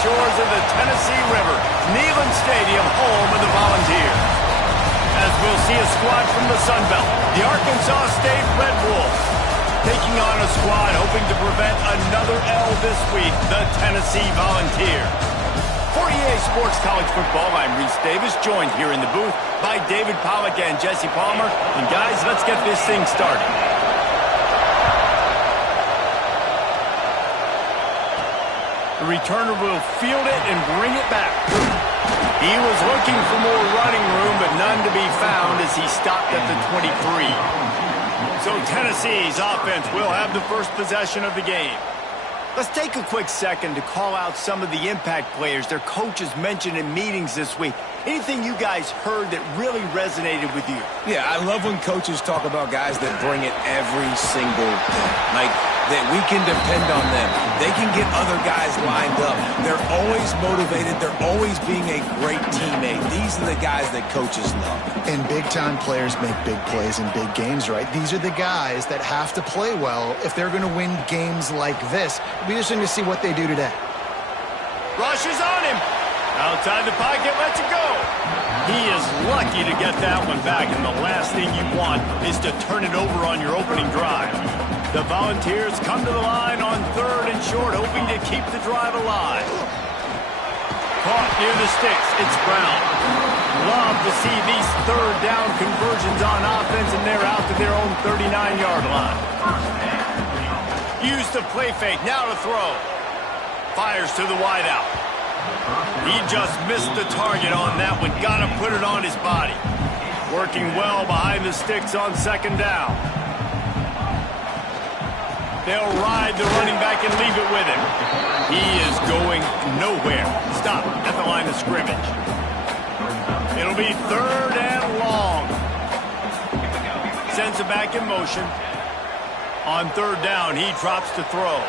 shores of the Tennessee River, Neyland Stadium, home of the Volunteers. As we'll see a squad from the Sun Belt, the Arkansas State Red Wolves, taking on a squad hoping to prevent another L this week, the Tennessee Volunteers. For EA Sports College Football, I'm Reese Davis, joined here in the booth by David Pollack and Jesse Palmer. And guys, let's get this thing started. The returner will field it and bring it back. He was looking for more running room, but none to be found as he stopped at the 23. So Tennessee's offense will have the first possession of the game. Let's take a quick second to call out some of the impact players their coaches mentioned in meetings this week. Anything you guys heard that really resonated with you? Yeah, I love when coaches talk about guys that bring it every single day. Like, that we can depend on them. They can get other guys lined up. They're always motivated. They're always being a great teammate. These are the guys that coaches love. And big-time players make big plays in big games, right? These are the guys that have to play well if they're going to win games like this. It'll be interesting to see what they do today. Rush is on him. Outside the pocket, lets it go. He is lucky to get that one back, and the last thing you want is to turn it over on your opening drive. The Volunteers come to the line on 3rd and short, hoping to keep the drive alive. Caught near the sticks, it's Brown. Love to see these 3rd down conversions on offense, and they're out to their own 39-yard line. Used the play fake, now to throw. Fires to the wideout. He just missed the target on that one. Got to put it on his body. Working well behind the sticks on 2nd down. They'll ride the running back and leave it with him. He is going nowhere. Stop at the line of scrimmage. It'll be 3rd and long. Sends it back in motion. On 3rd down, he drops to throw.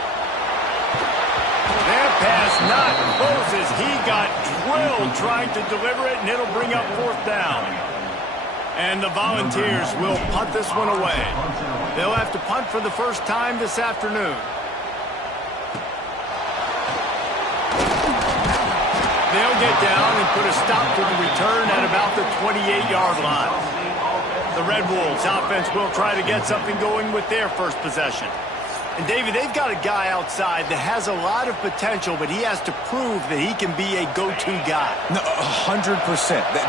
That pass not close as he got drilled trying to deliver it, and it'll bring up 4th down. And the Volunteers will punt this one away. They'll have to punt for the first time this afternoon. They'll get down and put a stop to the return at about the 28-yard line. The Red Wolves offense will try to get something going with their first possession. And, David, they've got a guy outside that has a lot of potential, but he has to prove that he can be a go-to guy. No, 100%.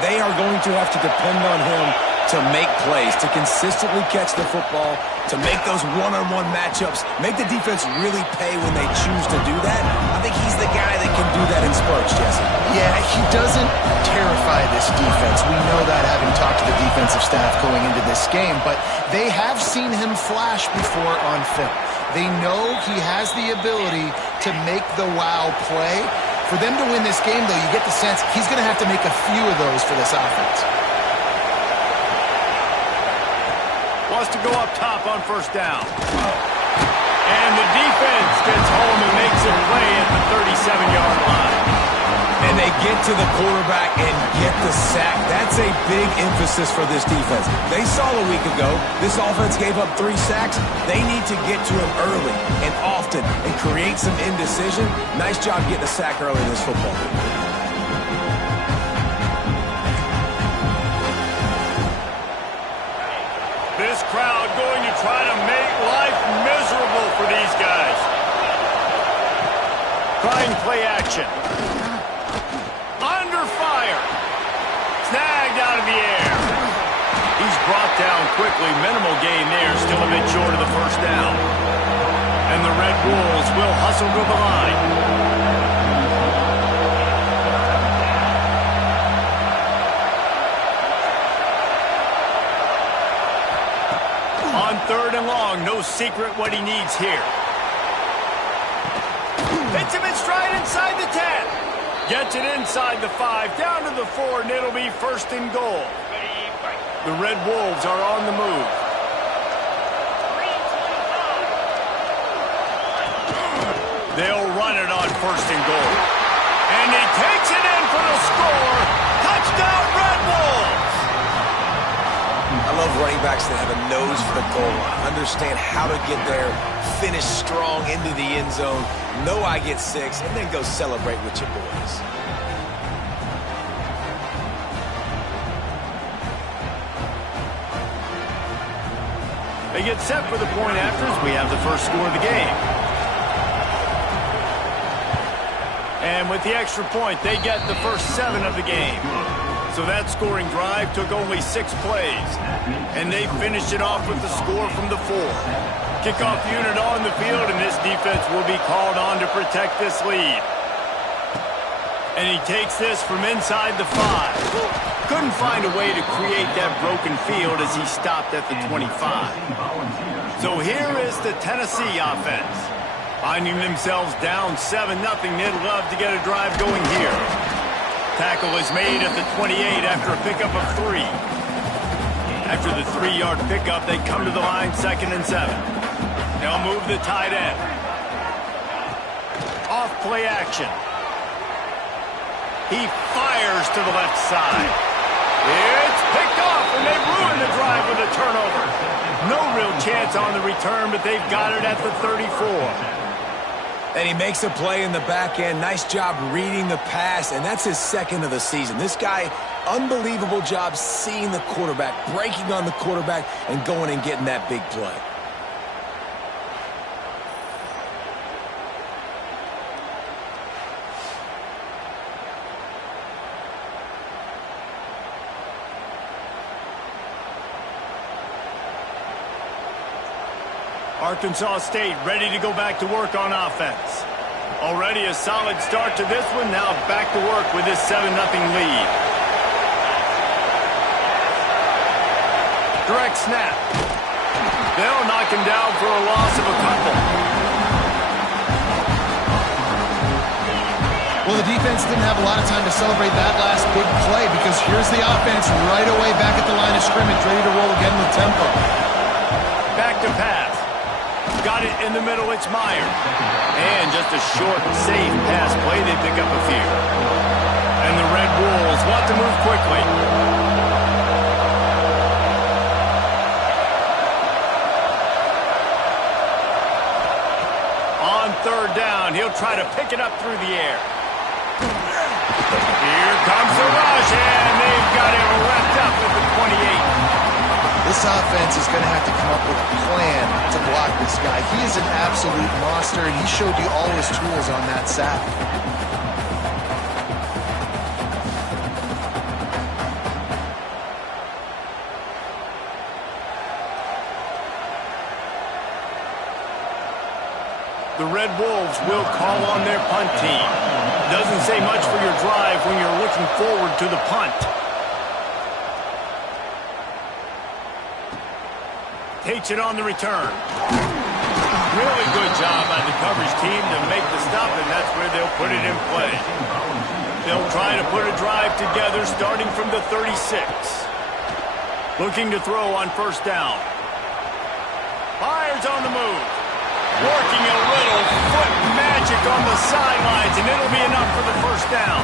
They are going to have to depend on him to make plays, to consistently catch the football, to make those one-on-one matchups, make the defense really pay when they choose to do that. I think he's the guy that can do that in spurts, Jesse. Yeah, he doesn't terrify this defense. We know that, having talked to the defensive staff going into this game, but they have seen him flash before on film. They know he has the ability to make the wow play. For them to win this game, though, you get the sense he's going to have to make a few of those for this offense. Wants to go up top on 1st down. And the defense gets home and makes a play at the 37-yard line. And they get to the quarterback and get the sack. That's a big emphasis for this defense. They saw a week ago this offense gave up 3 sacks. They need to get to him early and often and create some indecision. Nice job getting a sack early in this football game. This crowd going to try to make life miserable for these guys. Trying play action. Under fire. Snagged out of the air. He's brought down quickly. Minimal gain there. Still a bit short of the 1st down. And the Red Wolves will hustle to the line. On 3rd and long, no secret what he needs here. Hits him in stride inside the 10. Gets it inside the 5, down to the 4, and it'll be 1st and goal. The Red Wolves are on the move. They'll run it on 1st and goal. And he takes it in for the score. Touchdown, Red Wolves! I love running backs that have a nose for the goal line, understand how to get there, finish strong into the end zone, know I get 6, and then go celebrate with your boys. They get set for the point afters. We have the first score of the game. And with the extra point, they get the first 7 of the game. So that scoring drive took only 6 plays. And they finished it off with the score from the 4. Kickoff unit on the field, and this defense will be called on to protect this lead. And he takes this from inside the 5. Couldn't find a way to create that broken field as he stopped at the 25. So here is the Tennessee offense. Finding themselves down 7-0, they'd love to get a drive going here. Tackle is made at the 28 after a pickup of 3. After the 3-yard pickup, they come to the line 2nd and 7. They'll move the tight end. Off play action. He fires to the left side. It's picked off, and they ruin the drive with a turnover. No real chance on the return, but they've got it at the 34. And he makes a play in the back end. Nice job reading the pass, and that's his 2nd of the season. This guy, unbelievable job seeing the quarterback, breaking on the quarterback, and going and getting that big play. Arkansas State ready to go back to work on offense. Already a solid start to this one. Now back to work with this 7-0 lead. Direct snap. They'll knock him down for a loss of a couple. Well, the defense didn't have a lot of time to celebrate that last big play because here's the offense right away back at the line of scrimmage, ready to roll again with tempo. Back to pass. Got it in the middle, it's Meyer. And just a short, safe pass play, they pick up a few. And the Red Wolves want to move quickly. On 3rd down, he'll try to pick it up through the air. Here comes the rush, and they've got it wrapped up with the 28. This offense is going to have to come up with a plan to block this guy. He is an absolute monster, and he showed you all his tools on that sack. The Red Wolves will call on their punt team. Doesn't say much for your drive when you're looking forward to the punt. Takes it on the return. Really good job by the coverage team to make the stop, and that's where they'll put it in play. They'll try to put a drive together starting from the 36. Looking to throw on 1st down. Fires on the move. Working a little foot magic on the sidelines, and it'll be enough for the 1st down.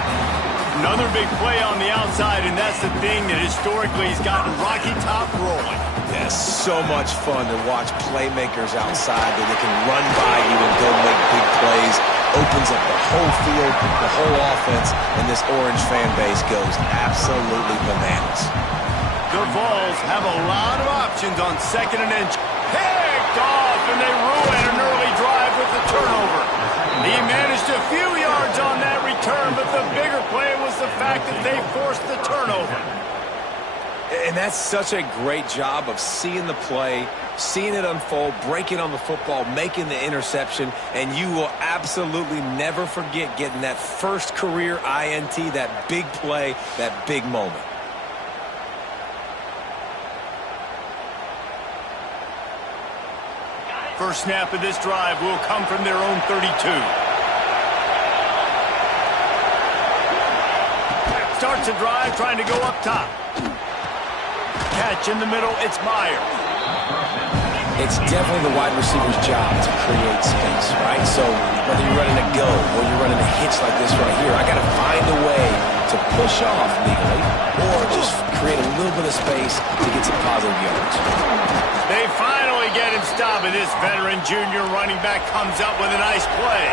Another big play on the outside, and that's the thing that historically has gotten Rocky Top rolling. Yeah, so much fun to watch playmakers outside that they can run by you and go make big plays. Opens up the whole field, the whole offense, and this Orange fan base goes absolutely bananas. The Vols have a lot of options on 2nd and inch. Picked off, and they ruin an early drive with the turnover. He managed a few yards on that return, but the bigger play was the fact that they forced the turnover. And that's such a great job of seeing the play, seeing it unfold, breaking on the football, making the interception, and you will absolutely never forget getting that first career INT, that big play, that big moment. First snap of this drive will come from their own 32. Starts a drive trying to go up top. Catch in the middle, it's Meyer. It's definitely the wide receiver's job to create space, right? So whether you're running a go or you're running a hitch like this right here, I got to find a way to push off legally or just create a little bit of space to get some positive yards. They finally get him stopped, and this veteran junior running back comes up with a nice play.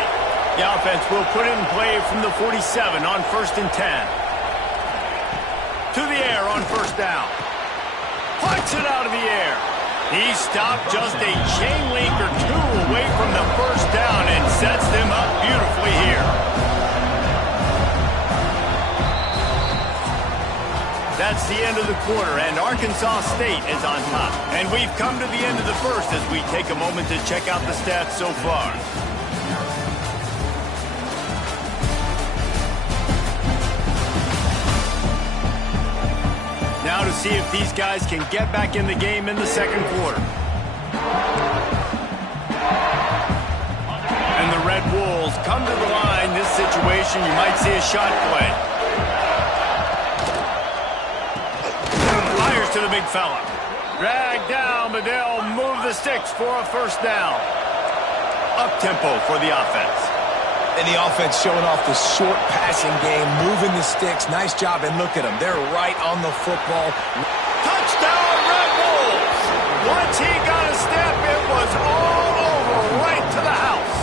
The offense will put it in play from the 47 on 1st and 10. To the air on 1st down. Punts it out of the air. He stopped just a chain link or two away from the 1st down and sets them up beautifully here. That's the end of the quarter, and Arkansas State is on top. And we've come to the end of the first as we take a moment to check out the stats so far. Now to see if these guys can get back in the game in the second quarter. And the Red Wolves come to the line. This situation, you might see a shot play. Fires to the big fella. Dragged down, but they'll move the sticks for a 1st down. Up-tempo for the offense. And the offense showing off the short passing game, moving the sticks. Nice job, and look at them. They're right on the football. Touchdown, Red Wolves! Once he got a step, it was all over, right to the house.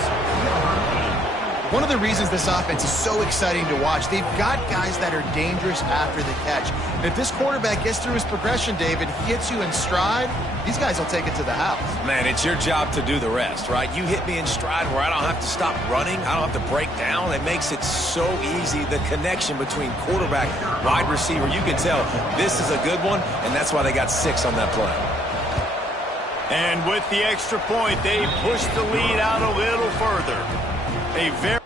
One of the reasons this offense is so exciting to watch, they've got guys that are dangerous after the catch. And if this quarterback gets through his progression, David, he hits you in stride, these guys will take it to the house. Man, it's your job to do the rest, right? You hit me in stride where I don't have to stop running. I don't have to break down. It makes it so easy, the connection between quarterback, wide receiver. You can tell this is a good one, and that's why they got 6 on that play. And with the extra point, they push the lead out a little further. A very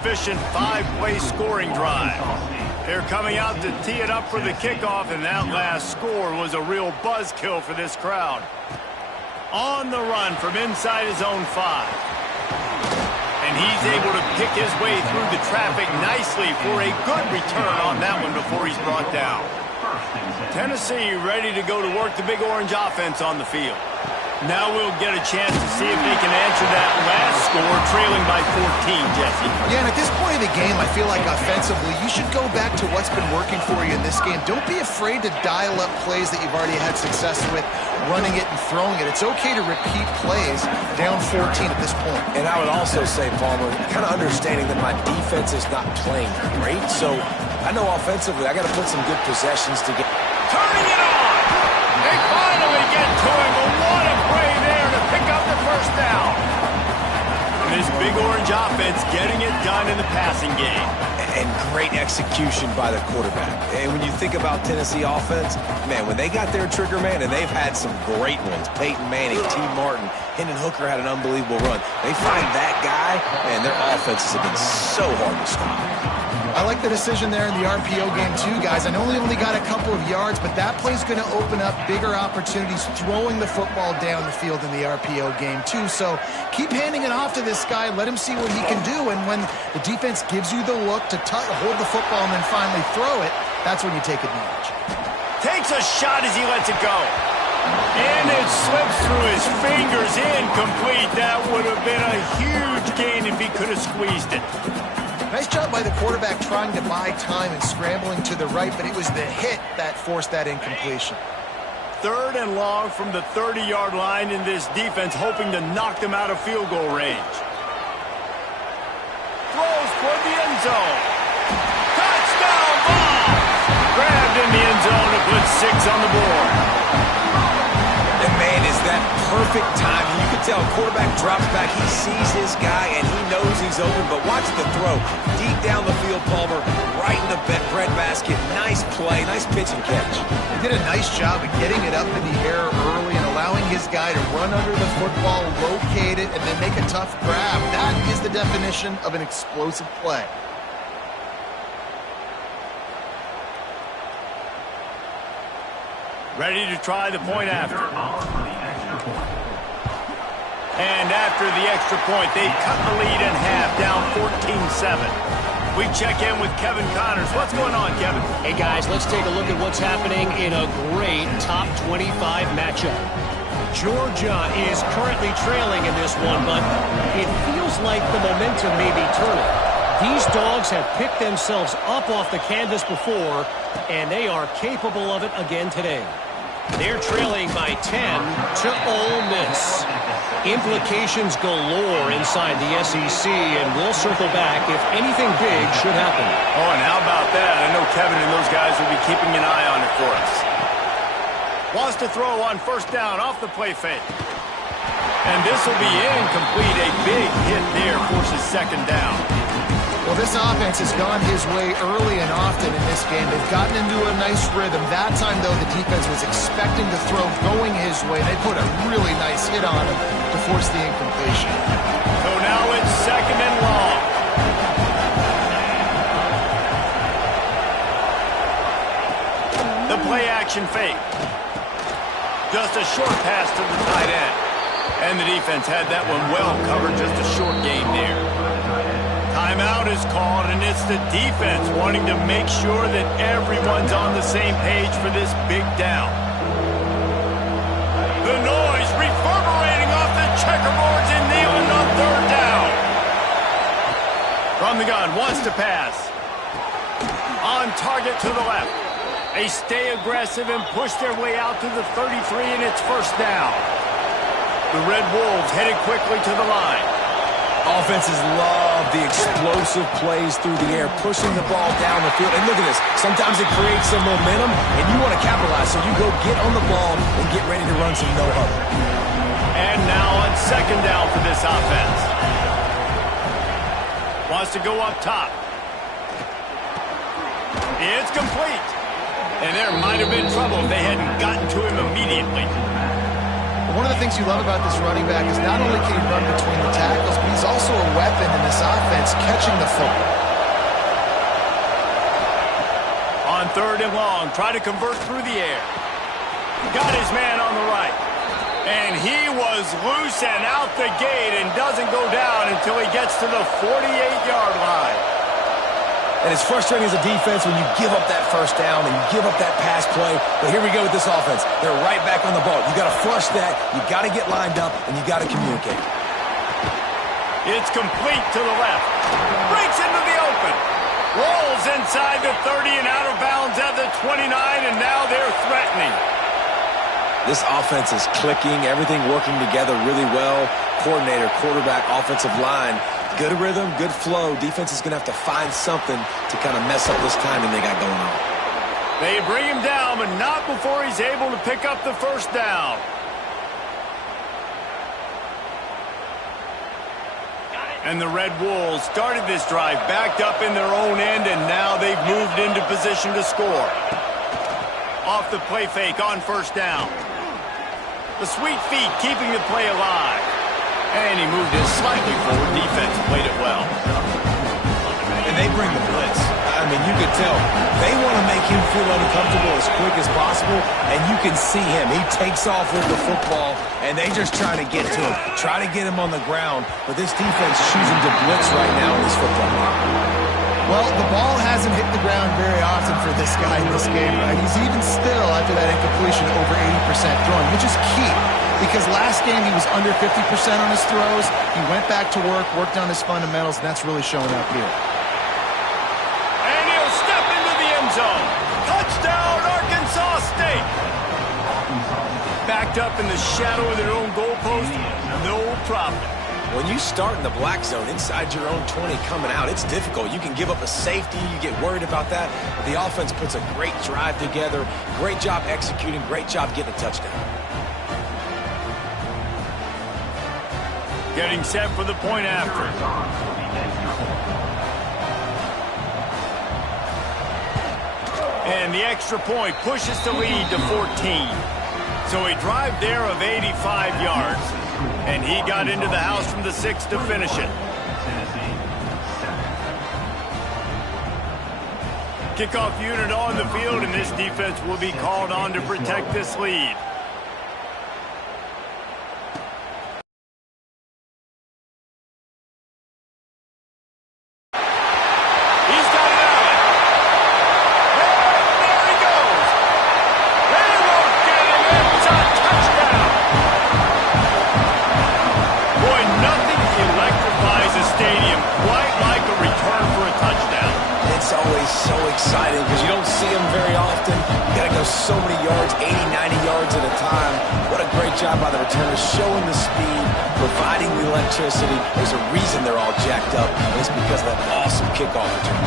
efficient 5-play scoring drive. They're coming out to tee it up for the kickoff, and that last score was a real buzzkill for this crowd. On the run from inside his own 5. And he's able to pick his way through the traffic nicely for a good return on that one before he's brought down. Tennessee ready to go to work the Big Orange offense on the field. Now we'll get a chance to see if they can answer that last score, trailing by 14, Jesse. Yeah, and at this point in the game, I feel like offensively, you should go back to what's been working for you in this game. Don't be afraid to dial up plays that you've already had success with, running it and throwing it. It's okay to repeat plays down 14 at this point. And I would also say, Palmer, kind of understanding that my defense is not playing great, so I know offensively I got to put some good possessions to get. Turning it on! They finally get to him, but what a play there to pick up the 1st down. And this Big Orange offense getting it done in the passing game. And great execution by the quarterback. And when you think about Tennessee offense, man, when they got their trigger man, and they've had some great ones, Peyton Manning, T. Martin, Hendon Hooker had an unbelievable run. They find that guy, man, their offenses have been so hard to stop. I like the decision there in the RPO game too, guys. I know he only got a couple of yards, but that play's going to open up bigger opportunities throwing the football down the field in the RPO game too. So keep handing it off to this guy. Let him see what he can do. And when the defense gives you the look to hold the football and then finally throw it, that's when you take advantage. Takes a shot as he lets it go. And it slips through his fingers, incomplete. That would have been a huge gain if he could have squeezed it. Nice job by the quarterback trying to buy time and scrambling to the right, but it was the hit that forced that incompletion. 3rd and long from the 30-yard line in this defense, hoping to knock them out of field goal range. Throws toward the end zone. Touchdown ball! Grabbed in the end zone to put 6 on the board. And man, is that perfect timing. You can tell quarterback drops back. He sees his guy, and he knows he's open. But watch the throw. Deep down the field, Palmer, right in the breadbasket. Nice play, nice pitch and catch. He did a nice job of getting it up in the air early and allowing his guy to run under the football, locate it, and then make a tough grab. That is the definition of an explosive play. Ready to try the point after. And after the extra point, they cut the lead in half, down 14-7. We check in with Kevin Connors. What's going on, Kevin? Hey, guys, let's take a look at what's happening in a great top 25 matchup. Georgia is currently trailing in this one, but it feels like the momentum may be turning. These dogs have picked themselves up off the canvas before, and they are capable of it again today. They're trailing by 10 to Ole Miss. Implications galore inside the SEC, and we'll circle back if anything big should happen. Oh, and how about that? I know Kevin and those guys will be keeping an eye on it for us. Wants to throw on first down off the play fake. And this will be incomplete. A big hit there forces second down. Well, this offense has gone his way early and often in this game. They've gotten into a nice rhythm. That time, though, the defense was expecting the throw going his way. They put a really nice hit on him to force the incompletion. So now it's second and long. The play action fake. Just a short pass to the tight end. And the defense had that one well covered. Just a short gain there. Timeout is called, and it's the defense wanting to make sure that everyone's on the same page for this big down. The noise reverberating off the checkerboards and kneeling on third down. From the gun, wants to pass. On target to the left. They stay aggressive and push their way out to the 33, and it's first down. The Red Wolves headed quickly to the line. Offenses love the explosive plays through the air, pushing the ball down the field. And look at this. Sometimes it creates some momentum, and you want to capitalize. So you go get on the ball and get ready to run some no-huddle. And now on second down for this offense. Wants to go up top. It's complete. And there might have been trouble if they hadn't gotten to him immediately. One of the things you love about this running back is not only can he run between the tackles, but he's also a weapon in this offense, catching the football. On third and long, try to convert through the air. Got his man on the right. And he was loose and out the gate and doesn't go down until he gets to the 48-yard line. And it's frustrating as a defense when you give up that first down and you give up that pass play. But here we go with this offense. They're right back on the ball. You got to flush that. You got to get lined up, and you got to communicate. It's complete to the left. Breaks into the open. Rolls inside the 30 and out of bounds at the 29, and now they're threatening. This offense is clicking. Everything working together really well. Coordinator, quarterback, offensive line. Good rhythm, good flow. Defense is going to have to find something to kind of mess up this timing they got going on. They bring him down, but not before he's able to pick up the first down. And the Red Wolves started this drive backed up in their own end, and now they've moved into position to score. Off the play fake on first down. The sweet feet keeping the play alive. And he moved it slightly forward. Defense played it well. And they bring the blitz. I mean, you could tell. They want to make him feel uncomfortable as quick as possible, and you can see him. He takes off with the football, and they just try to get to him. Try to get him on the ground, but this defense is choosing to blitz right now in this football game. Well, the ball hasn't hit the ground very often for this guy in this game, right? He's even still, after that incompletion, over 80% throwing, which is key. Because last game he was under 50% on his throws. He went back to work, worked on his fundamentals, and that's really showing up here. And he'll step into the end zone. Touchdown, Arkansas State. Backed up in the shadow of their own goalpost, no problem. When you start in the black zone inside your own 20 coming out, it's difficult. You can give up a safety. You get worried about that. But the offense puts a great drive together. Great job executing. Great job getting a touchdown. Getting set for the point after. And the extra point pushes the lead to 14. So a drive there of 85 yards. And he got into the house from the 6 to finish it. Kickoff unit on the field, and this defense will be called on to protect this lead. quite like a return for a touchdown. It's always so exciting because you don't see them very often. You got to go so many yards, 80, 90 yards at a time. What a great job by the returner, showing the speed, providing the electricity. There's a reason they're all jacked up, and it's because of that awesome kickoff return.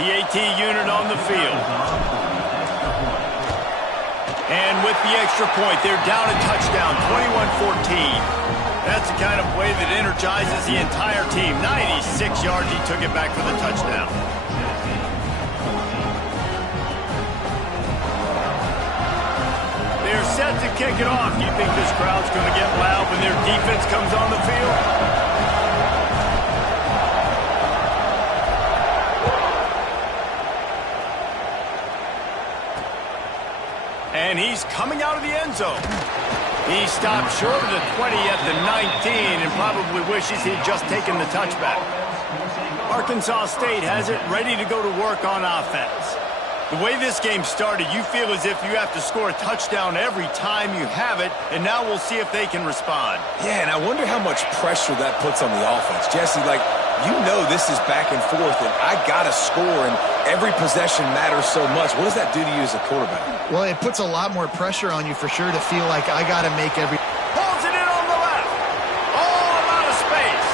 PAT unit on the field. And with the extra point, they're down a touchdown, 21-14. That's the kind of play that energizes the entire team. 96 yards, he took it back for the touchdown. They're set to kick it off. Do you think this crowd's going to get loud when their defense comes on the field? And he's coming out of the end zone. He stopped short of the 20 at the 19 and probably wishes he'd just taken the touchback. Arkansas State has it ready to go to work on offense. The way this game started, you feel as if you have to score a touchdown every time you have it, and now we'll see if they can respond. Yeah, and I wonder how much pressure that puts on the offense. Jesse, you know this is back and forth, and I got to score, and every possession matters so much. What does that do to you as a quarterback? Well, it puts a lot more pressure on you for sure to feel like I got to make every... Pulls it in on the left. All out of space.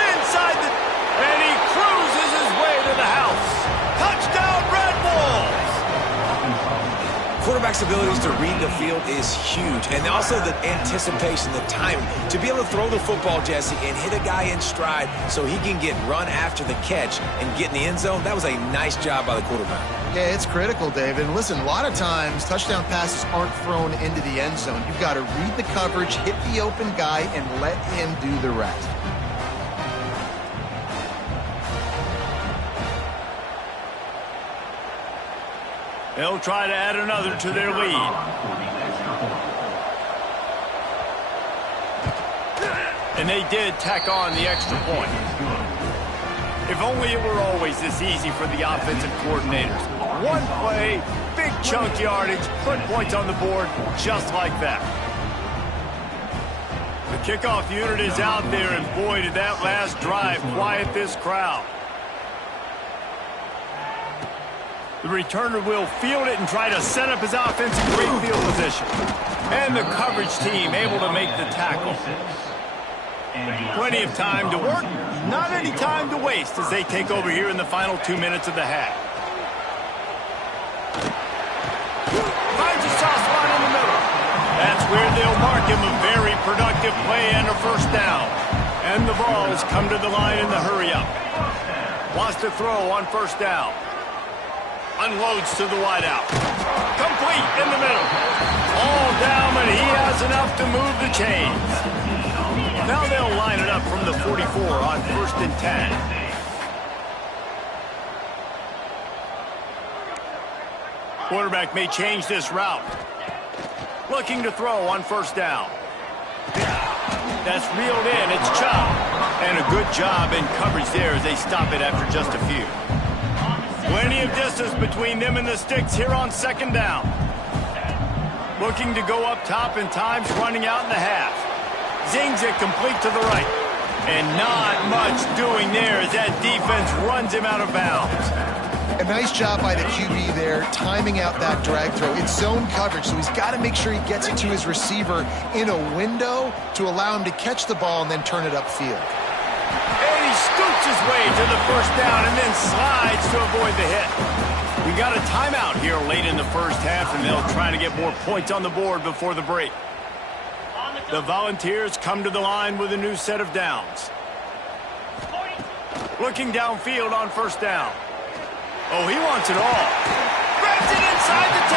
Inside the... And he cruises his way to the house. Touchdown, Red Bulls! Quarterback's abilities to read the field is huge, and also the anticipation, the timing. To be able to throw the football, Jesse, and hit a guy in stride so he can get run after the catch and get in the end zone, that was a nice job by the quarterback. Yeah, it's critical, David. And listen, a lot of times touchdown passes aren't thrown into the end zone. You've got to read the coverage, hit the open guy, and let him do the rest. They'll try to add another to their lead. And they did tack on the extra point. If only it were always this easy for the offensive coordinators. One play, big chunk yardage, put points on the board, just like that. The kickoff unit is out there, and boy, did that last drive quiet this crowd. The returner will field it and try to set up his offense in great field position. And the coverage team able to make the tackle. Plenty of time to work, not any time to waste as they take over here in the final 2 minutes of the half. Finds a soft spot in the middle. That's where they'll mark him. A very productive play and a first down. And the balls come to the line in the hurry up. Wants to throw on first down. Unloads to the wideout. Complete in the middle. All down, but he has enough to move the chains. Now they'll line it up from the 44 on 1st and 10. Quarterback may change this route. Looking to throw on first down. That's reeled in. It's Chubb. And a good job in coverage there as they stop it after just a few. Plenty of distance between them and the sticks here on 2nd down. Looking to go up top, and time's running out in the half. Zings it complete to the right. And not much doing there as that defense runs him out of bounds. A nice job by the QB there, timing out that drag throw. It's zone coverage, so he's got to make sure he gets it to his receiver in a window to allow him to catch the ball and then turn it upfield. And he scoots his way to the first down and then slides to avoid the hit. We got a timeout here late in the first half, and they'll try to get more points on the board before the break. The Volunteers come to the line with a new set of downs. Looking downfield on first down. Oh, he wants it all. Grabs it inside the 10.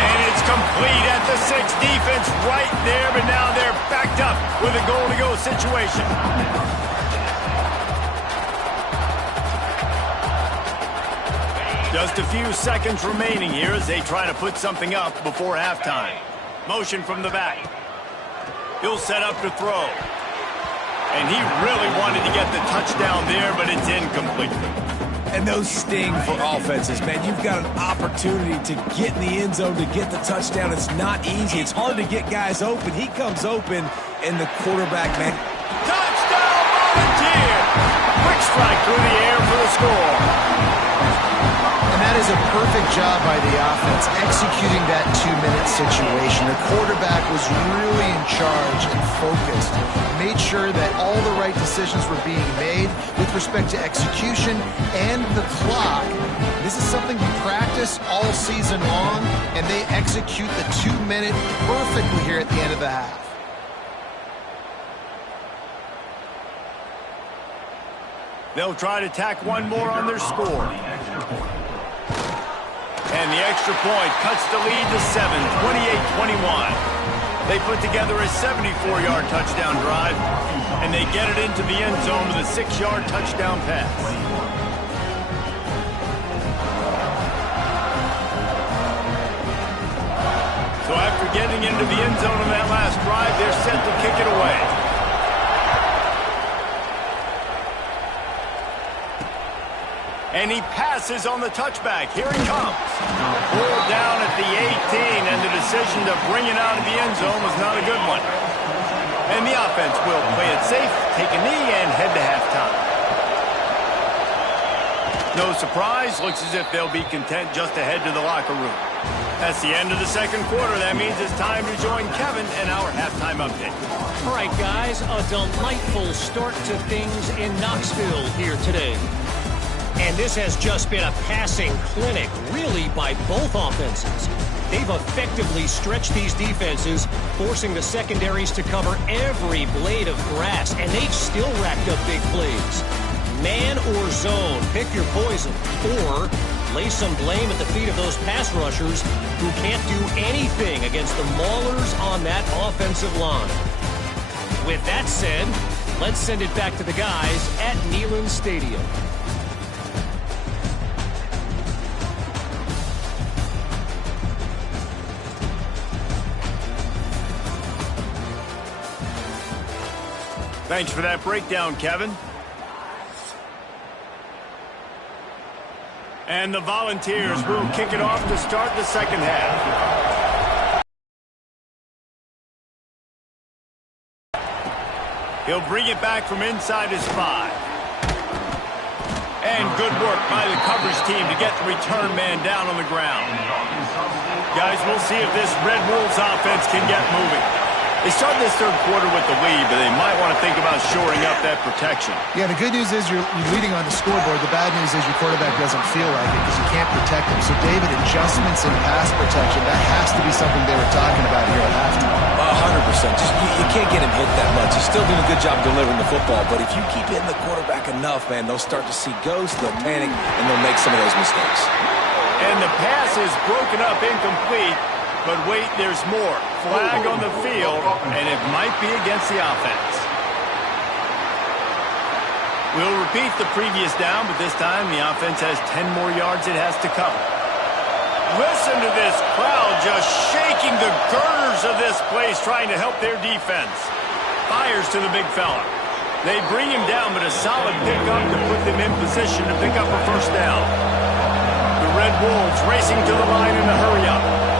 And it's complete at the 6. Defense right there, but now they're backed up with a goal-to-go situation. Just a few seconds remaining here as they try to put something up before halftime. Motion from the back. He'll set up to throw. And he really wanted to get the touchdown there, but it's incomplete. And those sting for offenses, man. You've got an opportunity to get in the end zone, to get the touchdown. It's not easy. It's hard to get guys open. He comes open, and the quarterback, man, Touchdown, Volunteer! Quick strike through the air for the score. And that is a perfect job by the offense, executing that 2-minute situation. The quarterback was really in charge and focused. Made sure that all the right decisions were being made with respect to execution and the clock. This is something you practice all season long, and they execute the 2-minute perfectly here at the end of the half. They'll try to tack one more on their score. And the extra point cuts the lead to 7, 28-21. They put together a 74-yard touchdown drive, and they get it into the end zone with a 6-yard touchdown pass. So after getting into the end zone on that last drive, they're set to kick it away. And he passes on the touchback. Here he comes. Pulled down at the 18, and the decision to bring it out of the end zone was not a good one. And the offense will play it safe, take a knee, and head to halftime. No surprise, looks as if they'll be content just to head to the locker room. That's the end of the second quarter. That means it's time to join Kevin and our halftime update. All right, guys, a delightful start to things in Knoxville here today. And this has just been a passing clinic, really, by both offenses. They've effectively stretched these defenses, forcing the secondaries to cover every blade of grass, and they've still racked up big plays. Man or zone, pick your poison, or lay some blame at the feet of those pass rushers who can't do anything against the maulers on that offensive line. With that said, let's send it back to the guys at Neyland Stadium. Thanks for that breakdown, Kevin. And the Volunteers will kick it off to start the second half. He'll bring it back from inside his 5. And good work by the coverage team to get the return man down on the ground. Guys, we'll see if this Red Wolves offense can get moving. They started this third quarter with the lead, but they might want to think about shoring up that protection. Yeah, the good news is you're leading on the scoreboard. The bad news is your quarterback doesn't feel like it because you can't protect him. So, David, adjustments in pass protection, that has to be something they were talking about here at halftime. 100%. Just, you can't get him hit that much. He's still doing a good job delivering the football, but if you keep hitting the quarterback enough, man, they'll start to see ghosts, they'll panic, and they'll make some of those mistakes. And the pass is broken up incomplete. But wait, there's more. Flag on the field, and it might be against the offense. We'll repeat the previous down, but this time the offense has 10 more yards it has to cover. Listen to this crowd just shaking the girders of this place, trying to help their defense. Fires to the big fella. They bring him down, but a solid pickup to put them in position to pick up a first down. The Red Wolves racing to the line in a hurry-up.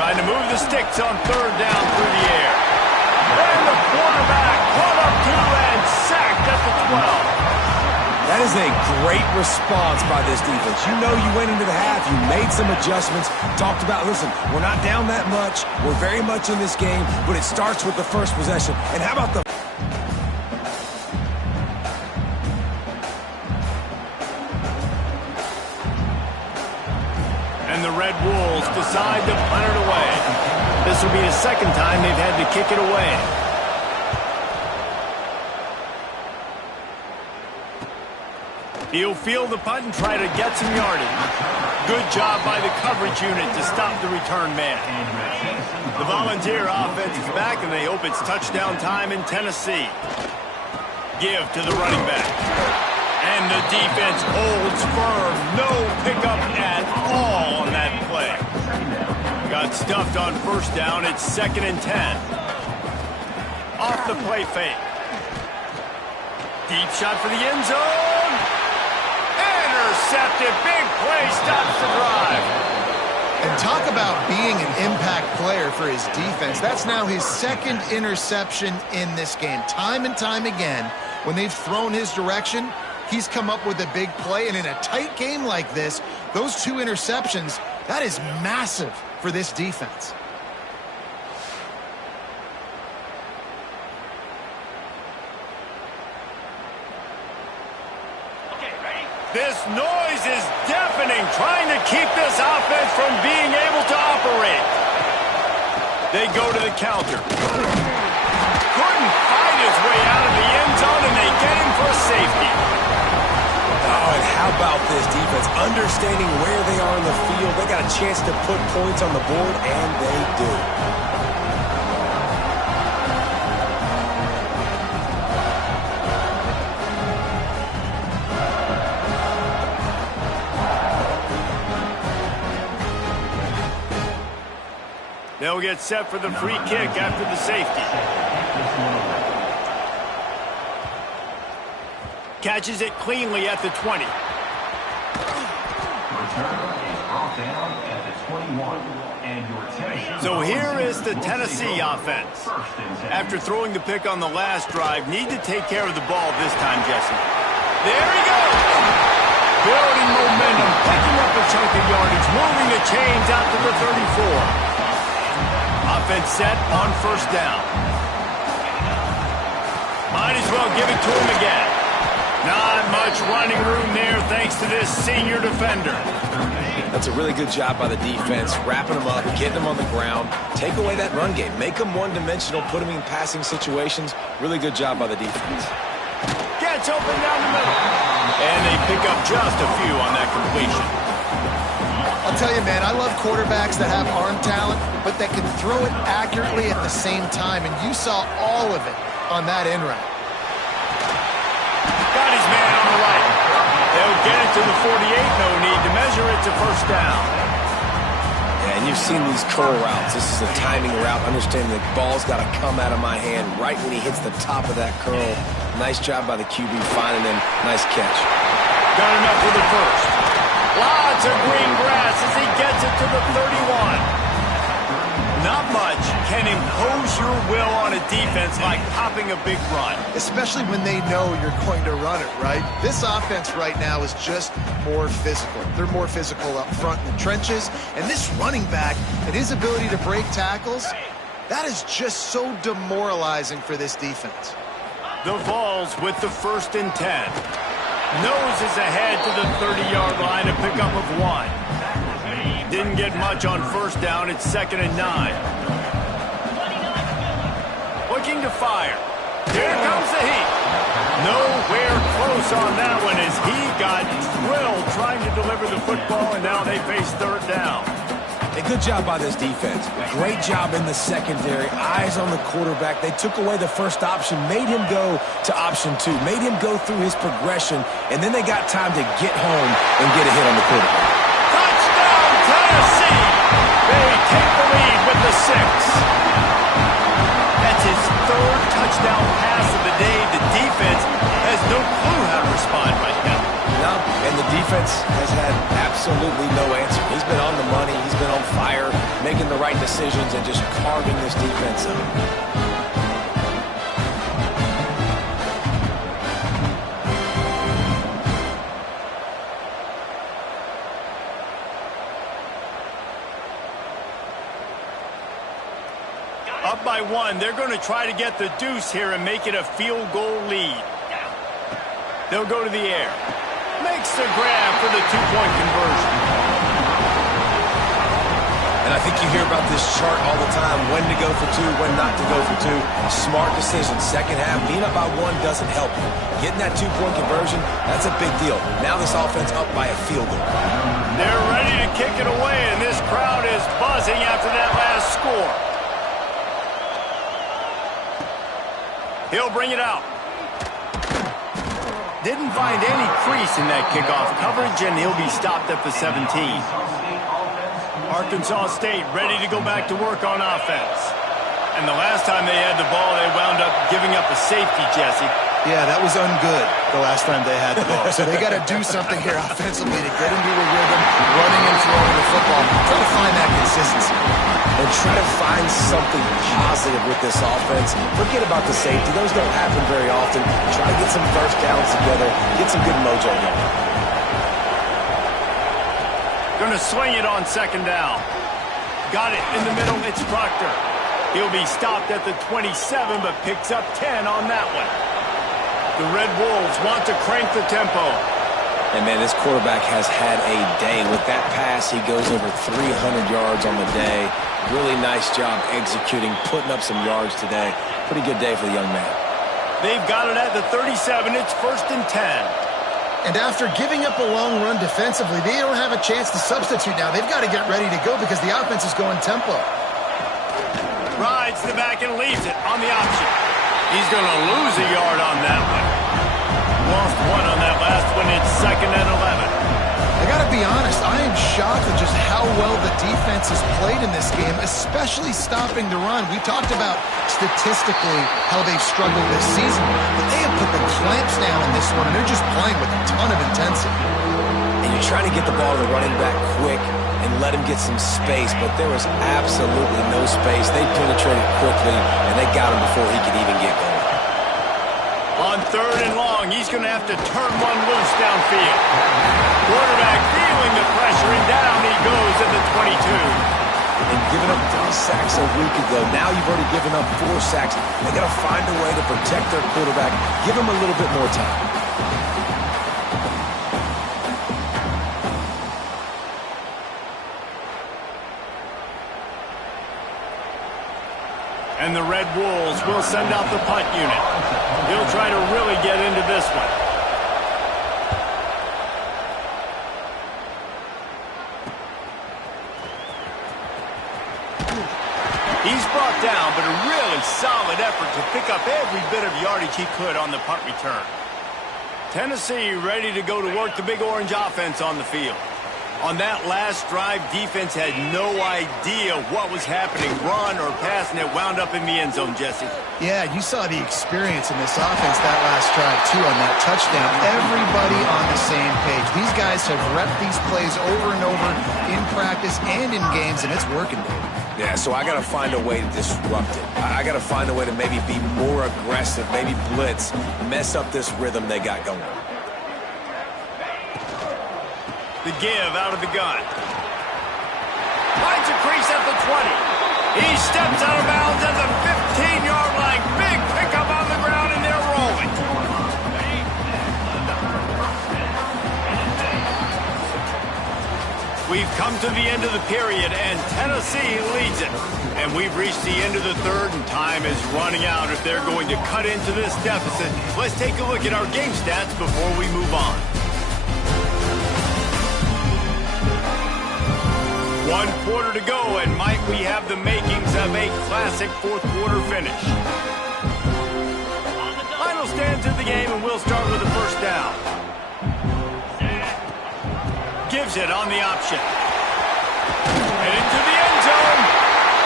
Trying to move the sticks on third down through the air. And the quarterback caught up to and sacked at the 12. That is a great response by this defense. You know you went into the half, you made some adjustments, talked about, listen, we're not down that much, we're very much in this game, but it starts with the first possession. And how about the... And the Red Wolves decide to punt it away. This will be the second time they've had to kick it away. He'll field the punt and try to get some yardage. Good job by the coverage unit to stop the return man. The Volunteer offense is back, and they hope it's touchdown time in Tennessee. Give to the running back. And the defense holds firm. No pickup at all on that play. Got stuffed on first down. It's 2nd and 10. Off the play fake. Deep shot for the end zone. Intercepted. Big play stops the drive. And talk about being an impact player for his defense. That's now his second interception in this game. Time and time again, when they've thrown his direction, he's come up with a big play. And in a tight game like this, those 2 interceptions, that is massive for this defense. This noise is deafening, trying to keep this offense from being able to operate. They go to the counter. Couldn't fight his way out of the end zone, and they get him for safety. Oh, and how about this defense? Understanding where they are in the field. They got a chance to put points on the board, and they do. They'll get set for the free kick after the safety. Catches it cleanly at the 20. So here is the Tennessee offense. After throwing the pick on the last drive, need to take care of the ball this time, Jesse. There he goes! Building momentum, picking up a chunk of yardage, moving the chains out to the 34. Offense set on first down. Might as well give it to him again. Not much running room there thanks to this senior defender. That's a really good job by the defense, wrapping them up, getting them on the ground, take away that run game, make them one-dimensional, put them in passing situations. Really good job by the defense. Gets open down the middle. And they pick up just a few on that completion. I'll tell you, man, I love quarterbacks that have arm talent, but that can throw it accurately at the same time, and you saw all of it on that in route. Got his man on the right. They'll get it to the 48. No need to measure it to first down. Yeah, and you've seen these curl routes. This is a timing route. Understanding the ball's got to come out of my hand right when he hits the top of that curl. Nice job by the QB finding him. Nice catch. Got enough for the first. Lots of green grass as he gets it to the 31. Not much can impose your will on a defense like popping a big run. Especially when they know you're going to run it, right? This offense right now is just more physical. They're more physical up front in the trenches. And this running back and his ability to break tackles, that is just so demoralizing for this defense. The Vols with the 1st and 10. Noses ahead to the 30-yard line, a pickup of 1. Didn't get much on first down. It's 2nd and 9. Looking to fire. Here comes the heat. Nowhere close on that one as he got drilled trying to deliver the football, and now they face 3rd down. A good job by this defense. Great job in the secondary. Eyes on the quarterback. They took away the first option, made him go to option 2, made him go through his progression, and then they got time to get home and get a hit on the quarterback. Touchdown, Tennessee! They take the lead with the 6. That's his 3rd touchdown pass of the day. The defense has no clue how to respond right now. No, and the defense has had absolutely no answer. He's been on the money. He's been on fire, making the right decisions and just carving this defense up. Up by 1, they're going to try to get the deuce here and make it a field goal lead. They'll go to the air. Makes the grab for the 2-point conversion. And I think you hear about this chart all the time, when to go for 2, when not to go for 2. Smart decision. Second half, being up by 1 doesn't help you. Getting that 2-point conversion, that's a big deal. Now this offense up by a field goal. They're ready to kick it away, and this crowd is buzzing after that last score. He'll bring it out. Didn't find any crease in that kickoff coverage, and he'll be stopped at the 17. Arkansas State ready to go back to work on offense. And the last time they had the ball, they wound up giving up a safety, Jesse. Yeah, that was ungood the last time they had the ball. So they got to do something here offensively to get into a rhythm, running and throwing the football. Try to find that consistency. And try to find something positive with this offense. Forget about the safety. Those don't happen very often. Try to get some first downs together. Get some good mojo going. Going to swing it on second down. Got it in the middle. It's Proctor. He'll be stopped at the 27, but picks up 10 on that one. The Red Wolves want to crank the tempo. And, man, this quarterback has had a day. With that pass, he goes over 300 yards on the day. Really nice job executing, putting up some yards today. Pretty good day for the young man. They've got it at the 37. It's 1st and 10. And after giving up a long run defensively, they don't have a chance to substitute now. They've got to get ready to go because the offense is going tempo. Rides the back and leaves it on the option. He's going to lose a yard on that one. Lost one on that last one. It's 2nd and 11. I got to be honest, I am shocked at just how well the defense has played in this game, especially stopping the run. We talked about statistically how they've struggled this season, but they have put the clamps down in this one, and they're just playing with a ton of intensity. And you're trying to get the ball to the running back quick and let him get some space, but there was absolutely no space. They penetrated quickly, and they got him before he could even get going. On 3rd and long, he's going to have to turn one loose downfield. Quarterback feeling the pressure, and down he goes at the 22. And giving up 3 sacks a week ago. Now you've already given up 4 sacks. They got to find a way to protect their quarterback. Give him a little bit more time. And the Red Wolves will send out the punt unit. He'll try to really get into this one. He's brought down, but a really solid effort to pick up every bit of yardage he could on the punt return. Tennessee ready to go to work the Big Orange offense on the field. On that last drive, defense had no idea what was happening, run or pass, and it wound up in the end zone, Jesse. Yeah, you saw the experience in this offense that last drive, too, on that touchdown. Everybody on the same page. These guys have repped these plays over and over in practice and in games, and it's working, David. Yeah, so I got to find a way to disrupt it. I got to find a way to maybe be more aggressive, maybe blitz, mess up this rhythm they got going. The give out of the gun. Finds a crease at the 20. He steps out of bounds at the 15-yard line. Big pickup on the ground, and they're rolling. We've come to the end of the period, and Tennessee leads it. And we've reached the end of the 3rd, and time is running out if they're going to cut into this deficit. Let's take a look at our game stats before we move on. 1 quarter to go, and might we have the makings of a classic 4th quarter finish. Final stands of the game, and we'll start with the first down. Gives it on the option. And into the end zone.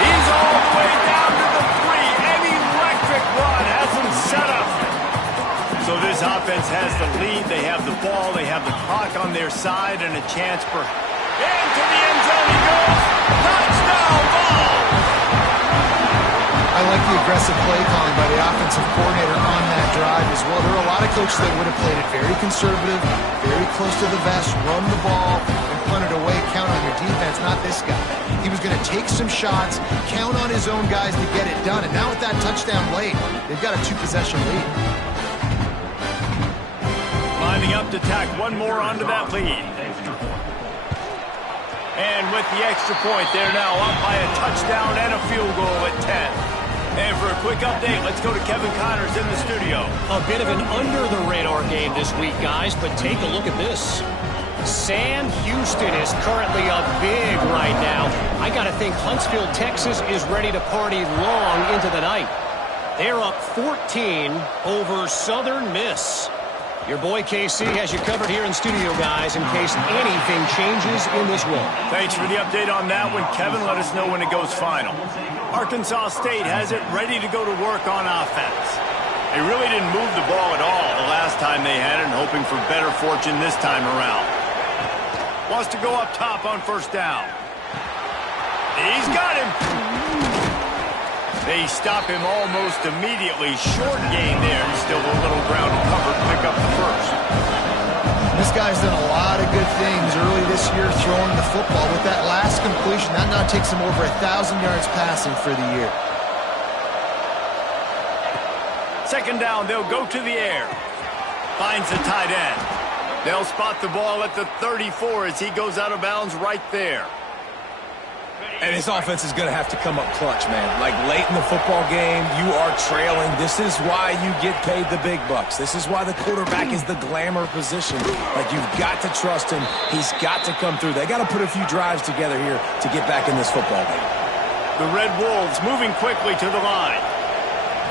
He's all the way down to the 3. An electric run has him set up. So this offense has the lead. They have the ball. They have the clock on their side and a chance for... Into the end zone he goes. Touchdown ball. I like the aggressive play calling by the offensive coordinator on that drive as well. There are a lot of coaches that would have played it very conservative, very close to the vest, run the ball, and punt it away, count on your defense, not this guy. He was going to take some shots, count on his own guys to get it done, and now with that touchdown late, they've got a 2-possession lead. Lining up to tack one more onto that lead. And with the extra point, they're now up by a touchdown and a field goal at 10. And for a quick update, let's go to Kevin Connors in the studio. A bit of an under-the-radar game this week, guys, but take a look at this. Sam Houston is currently up big right now. I got to think Huntsville, Texas is ready to party long into the night. They're up 14 over Southern Miss. Your boy KC has you covered here in studio, guys, in case anything changes in this one. Thanks for the update on that one, Kevin. Let us know when it goes final. Arkansas State has it ready to go to work on offense. They really didn't move the ball at all the last time they had it, and hoping for better fortune this time around. Wants to go up top on first down. He's got him. They stop him almost immediately. Short gain there. Still a little ground to cover to pick up the first. This guy's done a lot of good things early this year throwing the football. With that last completion, that now takes him over 1,000 yards passing for the year. Second down, they'll go to the air. Finds the tight end. They'll spot the ball at the 34 as he goes out of bounds right there. And this offense is going to have to come up clutch, man. Like late in the football game, you are trailing. This is why you get paid the big bucks. This is why the quarterback is the glamour position. Like, you've got to trust him. He's got to come through. They got to put a few drives together here to get back in this football game. The Red Wolves moving quickly to the line.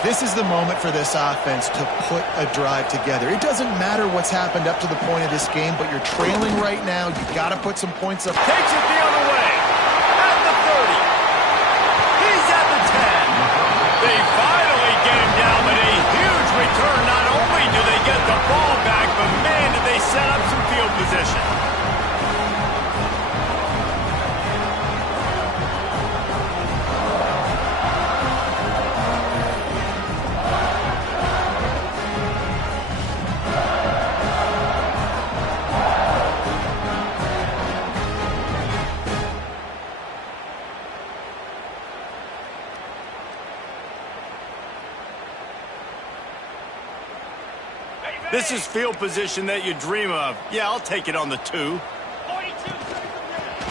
This is the moment for this offense to put a drive together. It doesn't matter what's happened up to the point of this game, but you're trailing right now. You've got to put some points up. Takes it the other way. At the 30. He's at the 10. They finally get him down, but a huge return. Not only do they get the ball back, but man, do they set up some field position. This is field position that you dream of. Yeah, I'll take it on the 2.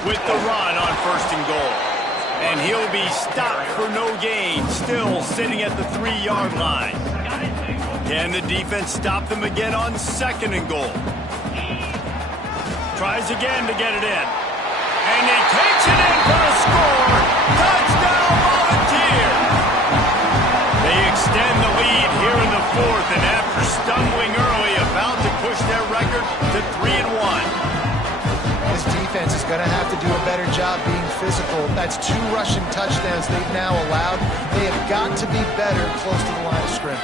With the run on first and goal. And he'll be stopped for no gain. Still sitting at the 3-yard line. Can the defense stop them again on second and goal? Tries again to get it in. And he takes it in for a score. Touchdown, Volunteers! They extend the lead here in the 4th, and after stumbling early, about to push their record to 3-1. This defense is going to have to do a better job being physical. That's 2 rushing touchdowns they've now allowed. They have got to be better close to the line of scrimmage.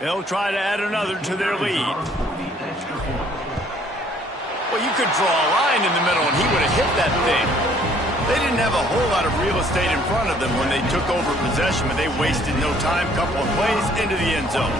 They'll try to add another to their lead. Well, you could draw a line in the middle and he would have hit that thing. They didn't have a whole lot of real estate in front of them when they took over possession, but they wasted no time. Couple of plays into the end zone.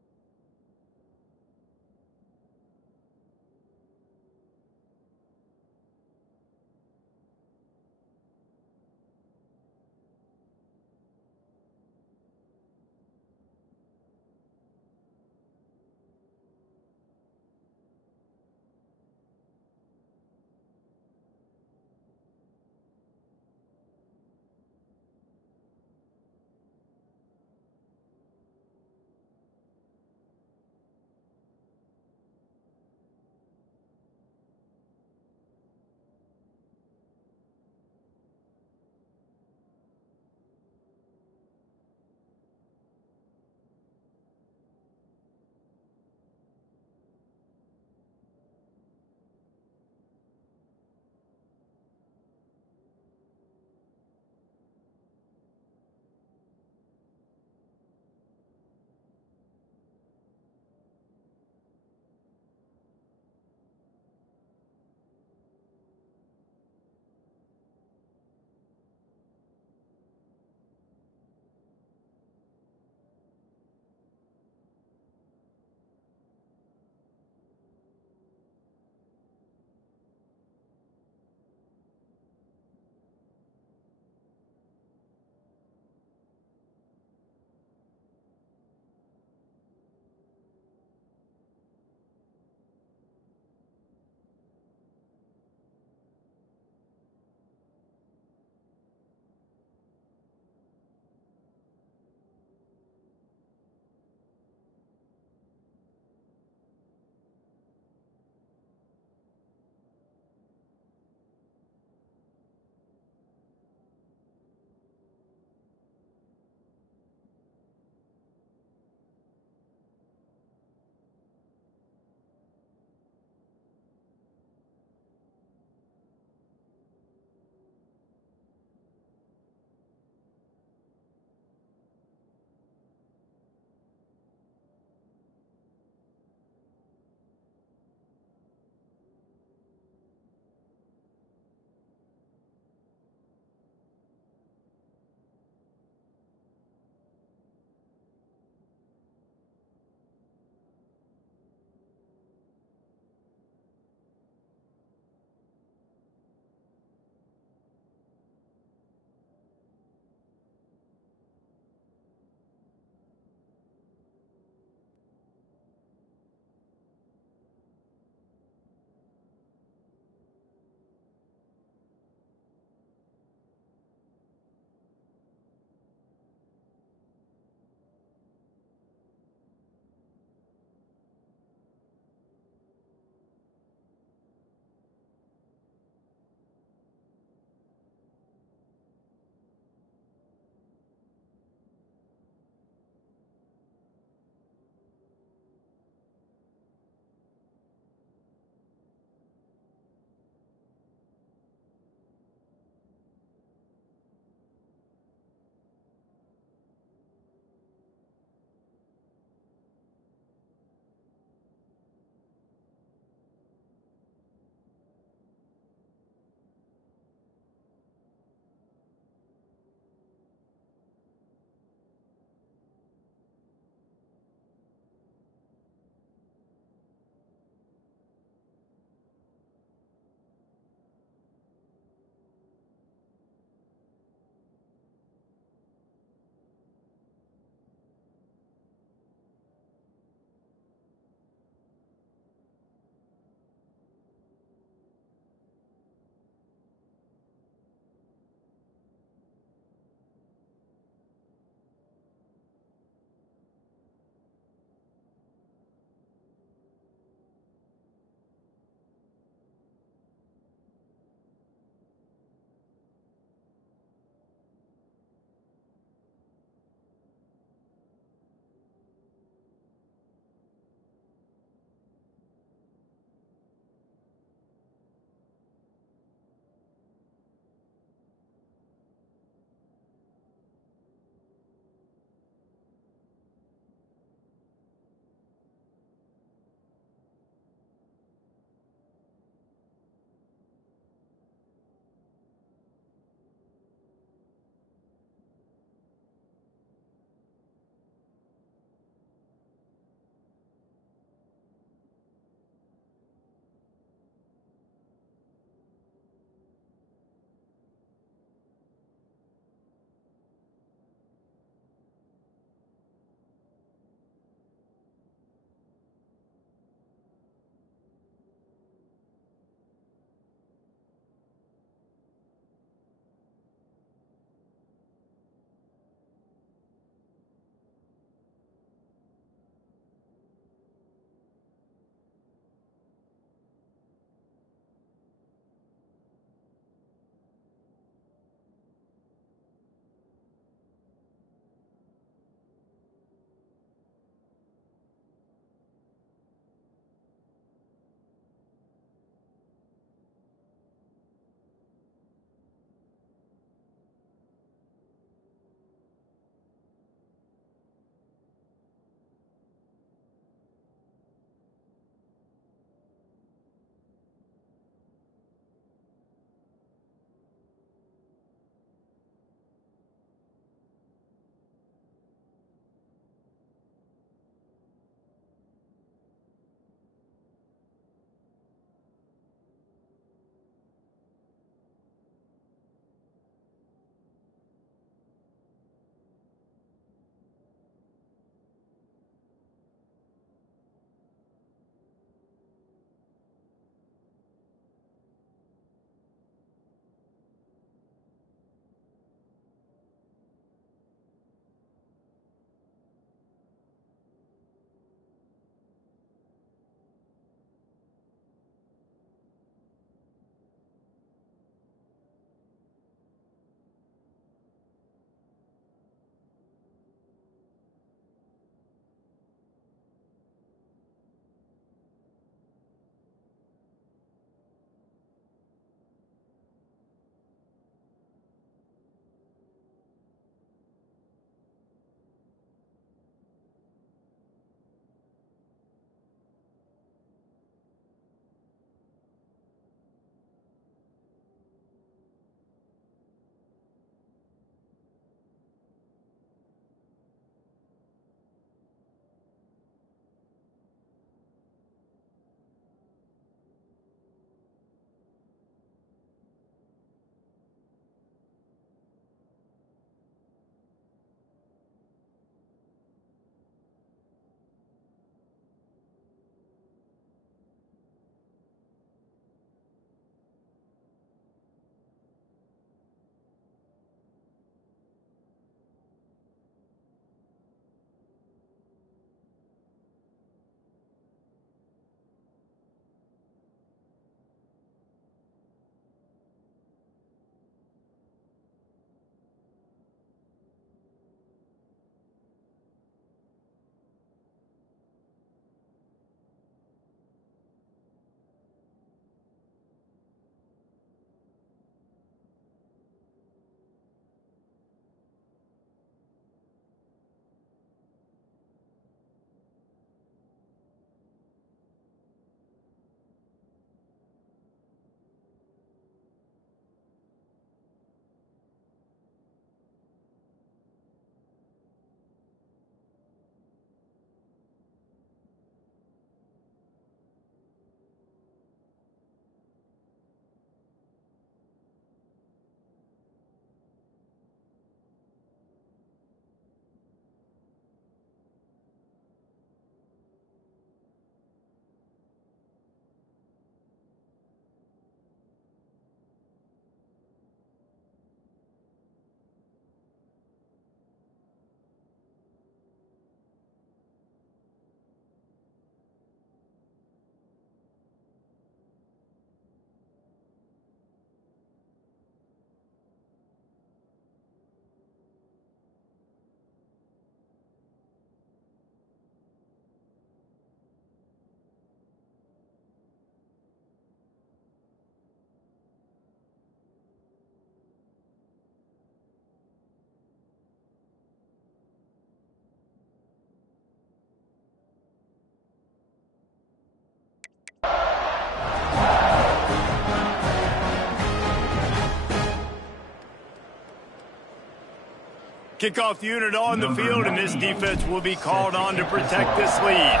Kickoff unit on the field, and this defense will be called on to protect this lead.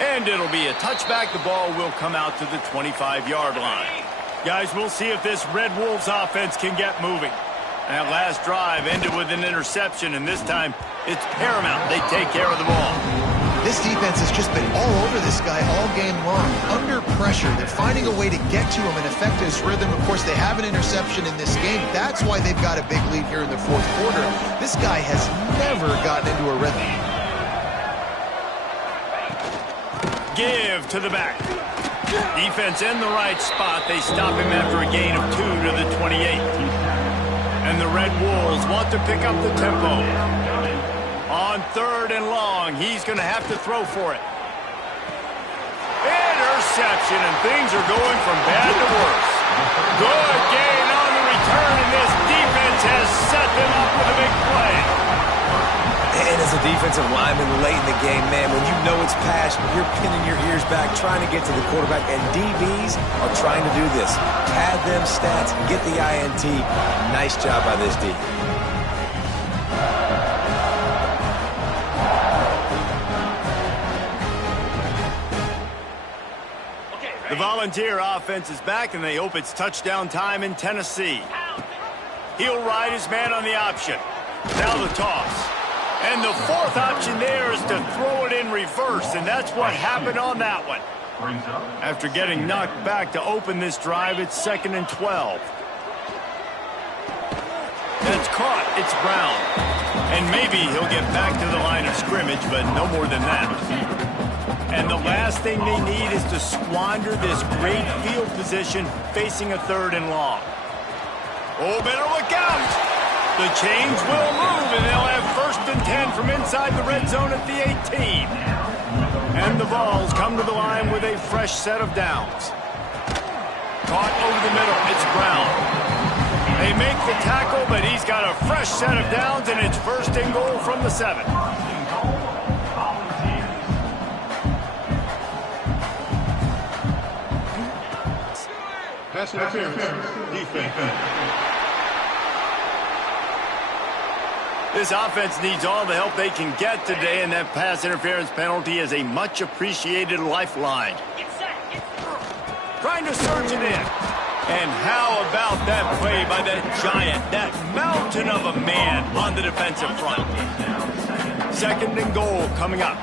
And it'll be a touchback. The ball will come out to the 25-yard line. Guys, we'll see if this Red Wolves offense can get moving. That last drive ended with an interception, and this time it's paramount they take care of the ball. This defense has just been all over this guy all game long. Under pressure, they're finding a way to get to him and affect his rhythm. Of course, they have an interception in this game. That's why they've got a big lead here in the fourth quarter. This guy has never gotten into a rhythm. Give to the back. Defense in the right spot. They stop him after a gain of 2 to the 28. And the Red Wolves want to pick up the tempo. On 3rd and long, he's going to have to throw for it. Interception, and things are going from bad to worse. Good gain on the return, and this defense has set them up with a big play. And as a defensive lineman late in the game, man, when you know it's pass, you're pinning your ears back, trying to get to the quarterback, and DBs are trying to do this. Pad them stats, get the INT. Nice job by this D. The Volunteer offense is back, and they hope it's touchdown time in Tennessee. He'll ride his man on the option. Now the toss. And the fourth option there is to throw it in reverse, and that's what happened on that one. After getting knocked back to open this drive, it's 2nd and 12. That's caught. It's Brown. And maybe he'll get back to the line of scrimmage, but no more than that. And the last thing they need is to squander this great field position facing a 3rd and long. Oh, better look out! The chains will move, and they'll have 1st and 10 from inside the red zone at the 18. And the Vols come to the line with a fresh set of downs. Caught over the middle. It's Brown. They make the tackle, but he's got a fresh set of downs, and it's 1st and goal from the 7. Pass interference. Defense. This offense needs all the help they can get today, and that pass interference penalty is a much-appreciated lifeline. Trying to surge it in. And how about that play by that giant, that mountain of a man on the defensive front? 2nd and goal coming up.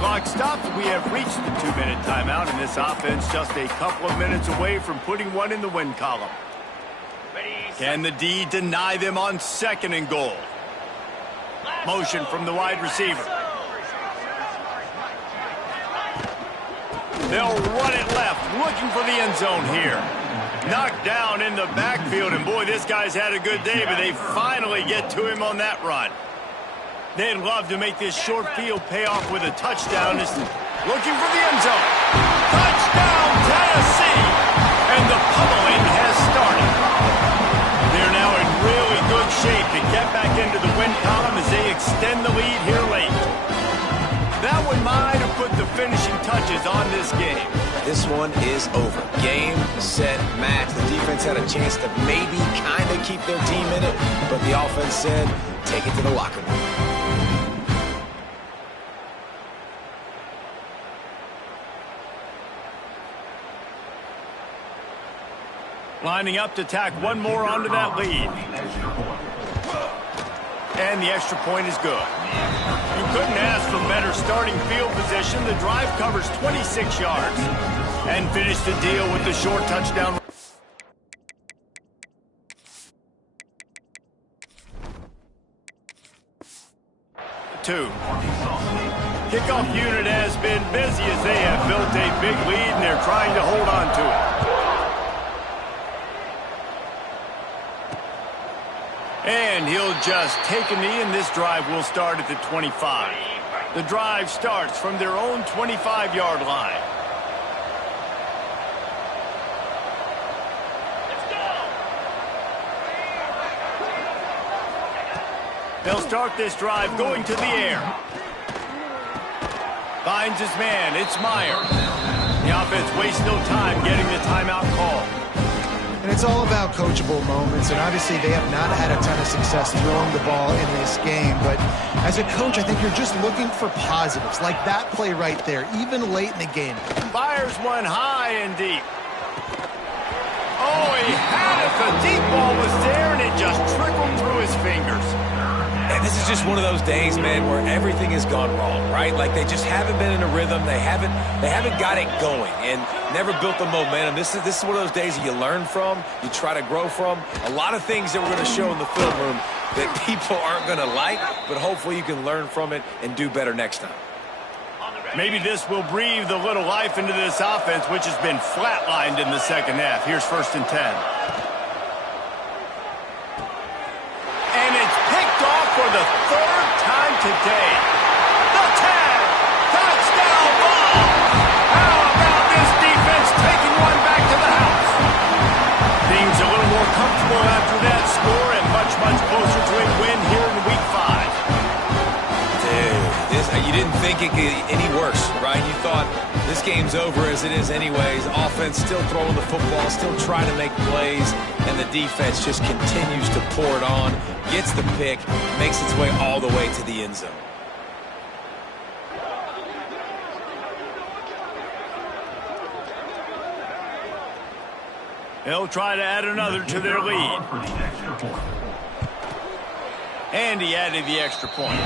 Clock stopped. We have reached the 2-minute timeout, and this offense just a couple of minutes away from putting one in the win column. Can the D deny them on 2nd and goal? Motion from the wide receiver. They'll run it left, looking for the end zone here. Knocked down in the backfield, and boy, this guy's had a good day, but they finally get to him on that run. They'd love to make this short field pay off with a touchdown. Just looking for the end zone. Touchdown, Tennessee! And the pummeling has started. They're now in really good shape to get back into the win column as they extend the lead here late. That one might have put the finishing touches on this game. This one is over. Game, set, match. The defense had a chance to maybe kind of keep their team in it, but the offense said, take it to the locker room. Lining up to tack one more onto that lead. And the extra point is good. You couldn't ask for better starting field position. The drive covers 26 yards. And finished the deal with the short touchdown. Two. Kickoff unit has been busy as they have built a big lead, and they're trying to hold on to it. And he'll just take a knee, and this drive will start at the 25. The drive starts from their own 25-yard line. They'll start this drive going to the air. Finds his man. It's Meyer. The offense wastes no time getting the timeout call. And It's all about coachable moments, and obviously they have not had a ton of success throwing the ball in this game. But as a coach, I think you're just looking for positives, like that play right there, even late in the game. Fires one high and deep. Oh, he had it. The deep ball was there, and it just trickled through his fingers. And this is just one of those days, man, where everything has gone wrong, right? Like they just haven't been in a rhythm. They haven't got it going and never built the momentum. This is one of those days that you learn from, you try to grow from. A lot of things that we're going to show in the film room that people aren't going to like, but hopefully you can learn from it and do better next time. Maybe this will breathe a little life into this offense, which has been flatlined in the second half. Here's 1st and 10. And it's picked off for the 3rd time today. The tag! Touchdown ball! How about this defense taking one back to the house? Things a little more comfortable after that score and much, much closer to a win here in Week 5. You didn't think it could get any worse, right? You thought this game's over as it is anyways. Offense still throwing the football, still trying to make plays, and the defense just continues to pour it on, gets the pick, makes its way all the way to the end zone. They'll try to add another to their lead. And he added the extra point.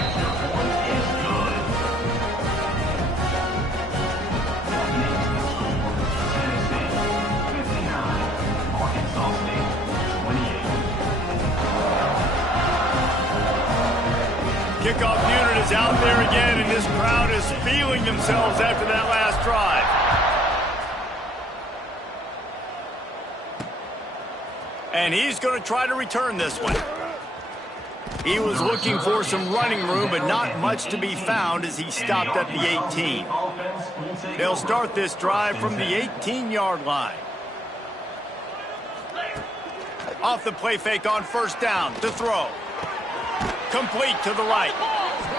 Kickoff unit is out there again, and this crowd is feeling themselves after that last drive. And he's going to try to return this one. He was looking for some running room, but not much to be found as he stopped at the 18. They'll start this drive from the 18-yard line. Off the play fake on 1st down to throw. Complete to the right.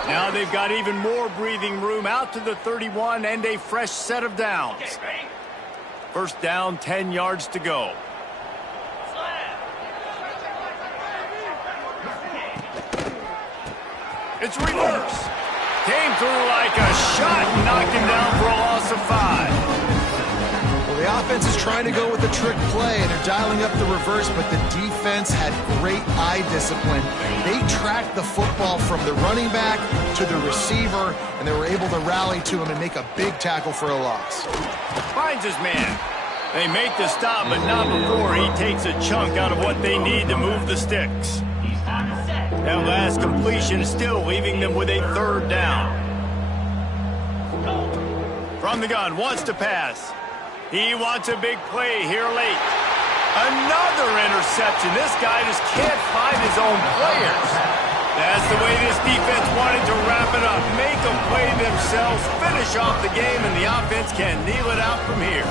Now they've got even more breathing room out to the 31 and a fresh set of downs. 1st down, 10 yards to go. It's reverse. Came through like a shot and knocked him down for a loss of 5. Well, the offense is trying to go with the trick play, and they're dialing up the reverse, but the defense had great eye discipline. They tracked the football from the running back to the receiver, and they were able to rally to him and make a big tackle for a loss. Finds his man. They make the stop, but not before he takes a chunk out of what they need to move the sticks. That last completion still leaving them with a 3rd down. From the gun, wants to pass. He wants a big play here late. Another interception. This guy just can't find his own players. That's the way this defense wanted to wrap it up. Make them play themselves, finish off the game, and the offense can kneel it out from here.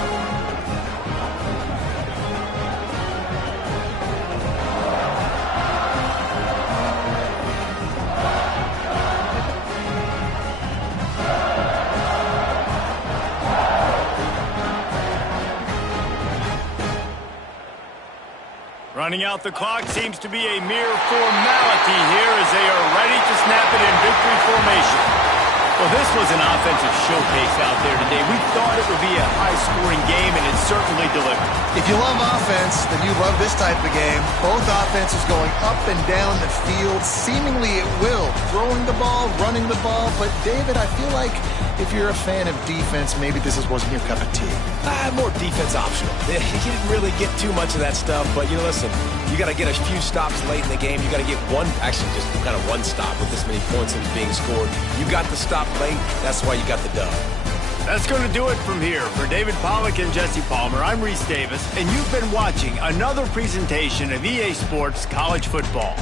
Running out the clock seems to be a mere formality here as they are ready to snap it in victory formation. Well, this was an offensive showcase out there today. We thought it would be a high-scoring game, and it certainly delivered. If you love offense, then you love this type of game. Both offenses going up and down the field, seemingly at will. Throwing the ball, running the ball. But, David, I feel like if you're a fan of defense, maybe this wasn't your cup of tea. More defense optional. You didn't really get too much of that stuff, but, listen, you got to get a few stops late in the game. You got to get just kind of one stop with this many points that are being scored. You got the stop late. That's why you got the dub. That's going to do it from here. For David Pollack and Jesse Palmer, I'm Reese Davis, and you've been watching another presentation of EA Sports College Football.